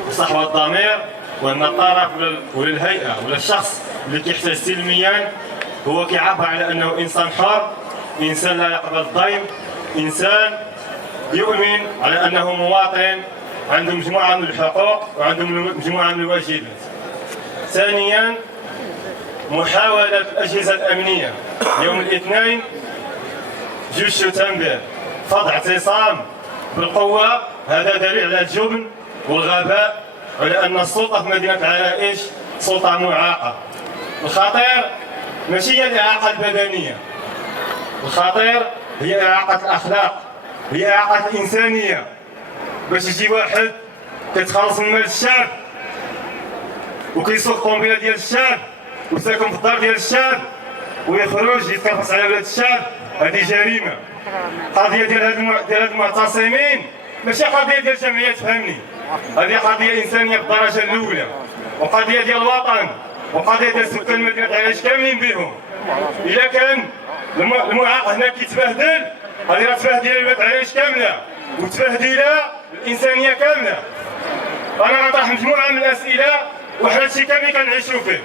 صحوة الضمير، وان الطرف ولا الهيئه ولا الشخص اللي كيحتاج سلميا هو كيعبر على انه انسان حر، انسان لا يقبل الضيم، انسان يؤمن على انه مواطن عنده مجموعه من الحقوق وعنده مجموعه من الواجبات. ثانيا، محاوله الاجهزه الامنيه يوم الاثنين 2 شتنبر فض اعتصام بالقوه، هذا دليل على الجبن والغباء وعلى ان السلطه في مدينه العرائش سلطه معاقه. الخطير ماشي هي الاعاقه البدنيه، الخطير هي اعاقه الاخلاق، هي اعاقه الانسانيه. باش يجي واحد كيتخلص من مال الشعب وكيسوق طوموبيله ديال الشعب وساكن في الدار ديال الشعب ويخرج يتكرفس على ولاد الشعب، هذه جريمه. قضيه ديال هاد المعتصمين ماشي قضيه ديال جمعيه، تفهمني، هذه قضيه انسانيه بالدرجه الاولى، وقضيه ديال الوطن، وقضيه ديال سكان مدينه العرائش كاملين بهم. الا كان المعاق هنا كيتبهدل، هذه راه تبهدل ولاد العرائش كامله وتبهدل الانسانيه كامله. انا غنطرح مجموعه من الاسئله وحنا هادشي كامل كنعيشوا فيه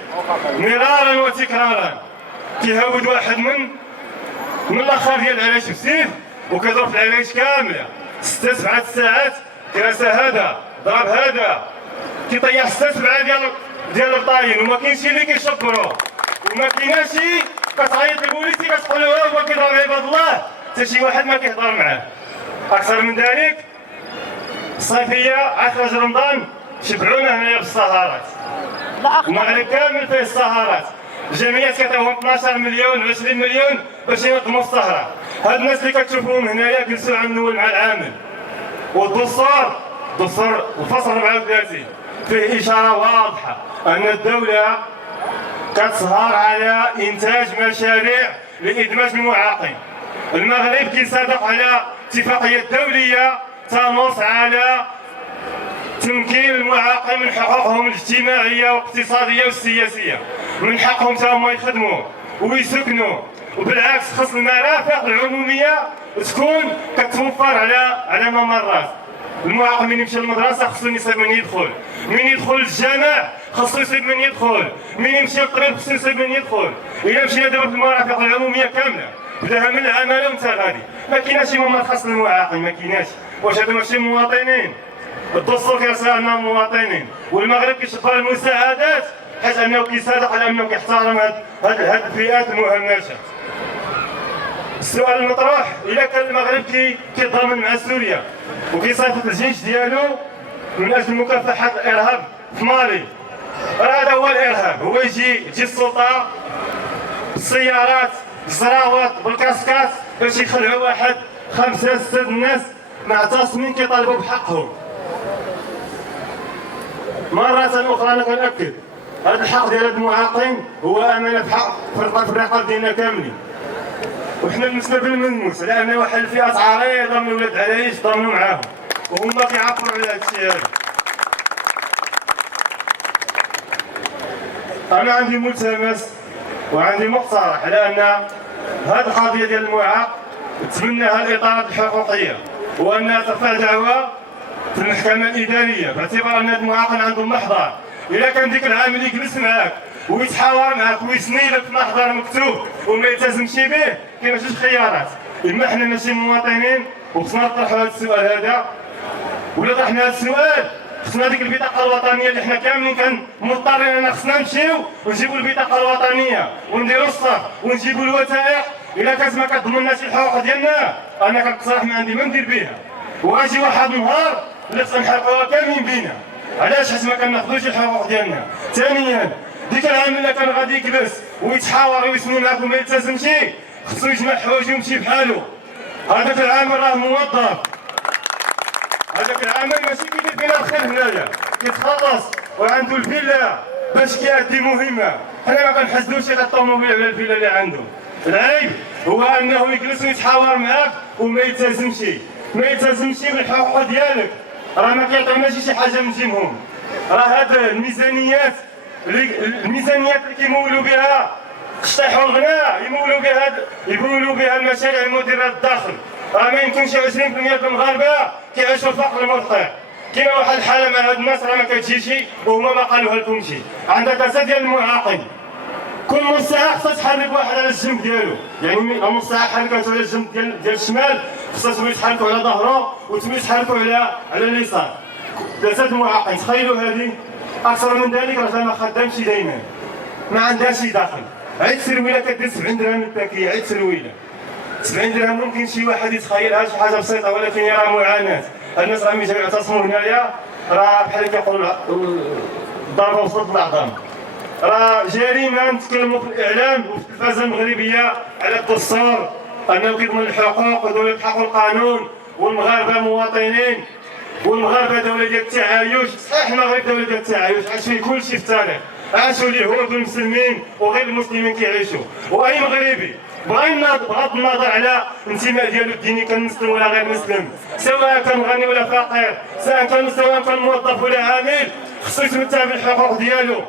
مرارا وتكرارا. كيهاود واحد من الاخر ديال العرائش بسيف وكيضرب في العرائش كامله 6 7 ساعات، كراسه هذا ضرب هذا، كيطيح 6 7 ديال الطاين وما كاينش اللي كيشكرو، وما كايناش كتعيط للبوليسي كتقول له هو كيضرب عباد الله، حتى شي واحد ما كيهضر معاه. اكثر من ذلك، الصيفيه عاد خرج رمضان شبعونا هنايا بالسهرات، المغرب كامل فيه السهرات، الجمعيات كتعطيهم 12 مليون 20 مليون باش ينظموا السهره. هاد الناس اللي كتشوفوهم هنايا جلسوا عام الاول مع العامل، والدستور الفصل 34 فيه اشاره واضحه ان الدوله كتسهر على انتاج مشاريع لادماج المعاقين. المغرب كيصادق على اتفاقيه دوليه تنص على تمكين المعاقين من حقوقهم الاجتماعيه والاقتصاديه والسياسيه، من حقهم حتى هما يخدموا ويسكنوا، وبالعكس خص المرافق العموميه تكون كتوفر على ممرات. المعاق من يمشي للمدرسه خصو يصيب من يدخل، من يدخل للجامع خصو يصيب من يدخل، من يمشي للطريق خصو يصيب من يدخل. الا مشينا دابا في المرافق العموميه كامله بداها من العمل وانت غادي، ما كايناش ممر خاص للمعاقين، ما كايناش. واش هادو ماشي مواطنين؟ الدستور كيرسل انهم مواطنين، والمغرب كيشبر المساعدات حيت انه كيصادق على انه كيحترم هاد الفئات المهمشه. السؤال المطروح، الا كان المغرب كيتضامن مع سوريا وكيصيفط الجيش ديالو من اجل مكافحه الارهاب في مالي، راه هذا هو الارهاب، هو يجي السلطه بالسيارات بالزراوات بالكاسكات باش يخلعوا واحد 5 6 الناس معتصمين كيطالبوا بحقهم. مرة أخرى أنا كنأكد هذا الحق ديال المعاقين هو أمانة في الرقاب ديالنا كاملين، وحنا لمسنا بالملموس على أن واحد الفئات عريضة من ولاد العرائش ضامنوا معاهم وهما كيعبروا على هذا الشيء هذا. أنا عندي ملتمس وعندي مقترح على أن هذه القضية ديال المعاق تبناها الإطارات الحقوقية وأنها ترفع دعوة في المحكمة الإدارية باعتبار أن المعاقين عندهم محضر. إلا كان ديك العامل يجلس معاك ويتحاور معاك ويسنيلك في محضر مكتوب وما يلتزمش به، كاين جوج خيارات: إما حنا ماشي مواطنين وخصنا نطرحوا هذا السؤال هذا، ولا طرحنا هذا السؤال خصنا ديك البطاقة الوطنية اللي حنا كاملين كان مضطرين أن خصنا نمشيو ونجيبوا البطاقة الوطنية ونديروا الصف ونجيبوا الوثائق. إلا كانت ما كتضمناش الحقوق ديالنا أنا كنقترح ما عندي ما ندير بها، وغاجي واحد النهار اللي خصنا نحققوها كاملين بينا. علاش؟ حيت ما كناخذوش الحقوق ديالنا. ثانيا، ديك العام اللي كان غادي يجلس ويتحاور ويسمي معاك وما يلتزمش خصو يجمع حوايجو ويمشي بحالو. هذاك العامل راه موظف، هذاك العامل ماشي كيدير فينا الخير هنايا، كيتخلص وعنده الفيلا باش كيأدي مهمه. حنا ما كنحسدوش على الطوموبيل على الفيلا اللي عنده. العيب هو انه يجلس ويتحاور معاك وما يلتزمش بالحقوق ديالك. راه ما كيعطيوناش شي حاجه من جيبهم. راه هاد الميزانيات اللي كيمولوا بها تشطيحوا الغناء، يمولوا بها المشاريع المديره للداخل. راه ما يمكنش 20% من المغاربه كيعيشوا الفقر المدقع. كاينه واحد الحاله مع هاد الناس راه ما كتجيش وهما ما قالوها لكمش. عندها كاسه ديال المعاقل، كل نص ساعه خصها تحرك واحد على الجنب ديالو، يعني نص ساعه حركته على الجنب ديال الشمال، خصها تولي تحركوا على ظهره وتولي تحركوا على اليسار. كاسه المعاقل تخيلوا هذه اكثر من ذلك راه ما خدامش دايما، ما عندهاش داخل. عيد سرويله كدير 70 درهم الباكيه، عيد سرويله 70 درهم. ممكن شي واحد يتخيلها شي حاجه بسيطه، ولكن راه معاناه. الناس راهم يجيو يعتصموا هنايا، راه بحال كيقولوا الضربه وسط العظام. راه جريمه نتكلموا في الاعلام وفي التلفازه المغربيه على الدستور انه كيضمن الحقوق ودوله الحق والقانون، والمغاربه مواطنين، والمغاربه دوله ديال التعايش. صحيح المغرب دوله ديال التعايش، عاش فيه كل شيء في التاريخ، عاشوا اليهود والمسلمين وغير المسلمين كيعيشوا. واي مغربي بغض النظر على الانتماء ديالو الديني كان مسلم ولا غير مسلم، سواء كان غني ولا فقير، سواء كان موظف ولا عامل، خصو يتمتع بالحقوق ديالو.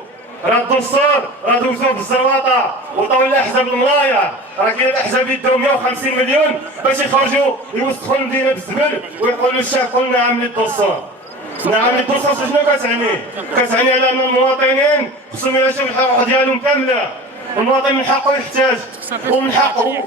راه الدستور راه دوزوه بالزرواطه وطاو الاحزاب الملاير، راه كاين الاحزاب اللي داو 150 مليون باش يخرجوا يوسخوا المدينه بالزبل ويقولوا الشعب قول نعم للدستور. نعم للدستور شنو كتعني؟ كتعني على ان المواطنين خصهم يعيشوا بالحقوق ديالهم كامله. المواطن من حقه يحتاج ومن حقه